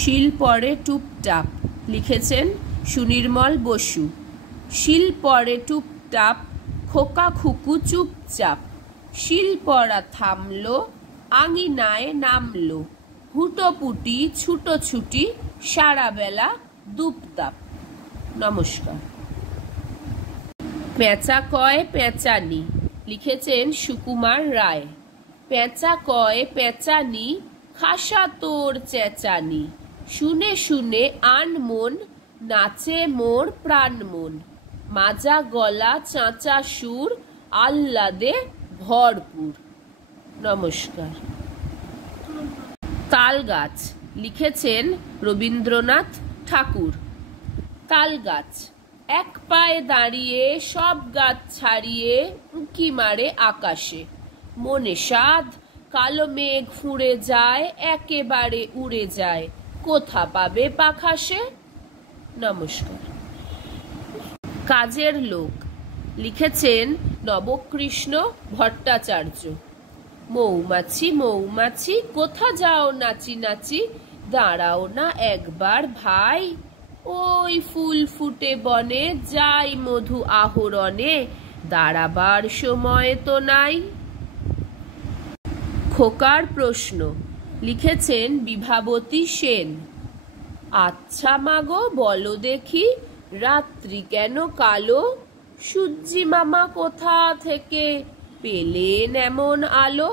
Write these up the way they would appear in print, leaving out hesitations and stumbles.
শিল পড়ে টুপটাপ লিখেছেন সুনির্মল বসু। শিল পড়ে টুপটাপ খোকা খুকু চুপচাপ। শিল পড়া থামলো আঙিনায় নামলো। হুটোপুটি ছুটোছুটি সারা বেলা দুপতাপ। নমস্কার। পেঁচা কয় পেঁচানি লিখেছেন সুকুমার রায়। পেঁচা কয় পেঁচানি খাসা তোর চেঁচানি। শুনে শুনে আনমন নাচে মোর প্রাণ মন। মাজা গলা চাঁচা সুর আহ্লাদে ভরপুর। নমস্কার। তাল গাছ লিখেছেন রবীন্দ্রনাথ ঠাকুর। তাল গাছ এক পায়ে দাঁড়িয়ে সব গাছ ছাড়িয়ে উঁকি মারে আকাশে। মনে সাধ কালো মেঘ ফুঁড়ে যায় একেবারে উড়ে যায়। কোথা পাবে পাখা সে? নমস্কার। কাজের লোক লিখেছেন নবকৃষ্ণ ভট্টাচার্য। মৌমাছি মৌমাছি কোথা যাও নাচি নাচি। দাঁড়াও না একবার ভাই। ওই ফুল ফুটে বনে যাই মধু আহরণে। দাঁড়াবার সময় তো নাই। খোকার প্রশ্ন লিখেছেন বিভাবতী সেন। আচ্ছা মাগো বলো দেখি রাত্রি কেন কালো। সূর্যি মামা কোথা থেকে পেলেন এমন আলো।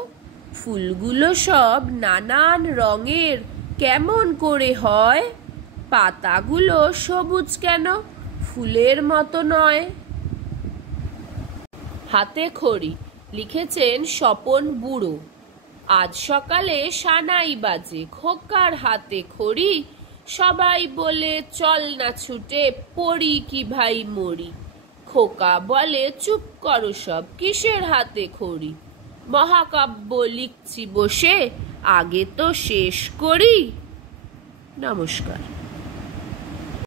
ফুলগুলো সব নানান রঙের কেমন করে হয়। পাতাগুলো সবুজ কেন ফুলের মতো নয়। হাতে খড়ি লিখেছেন স্বপন বুড়ো। আজ সকালে সানাই বাজে খোকার হাতে খড়ি। সবাই বলে চল না ছুটে পড়ি কি ভাই মরি। খোকা বলে চুপ করো সব কিসের হাতে খড়ি। মহাকাব্য লিখছি বসে আগে তো শেষ করি। নমস্কার।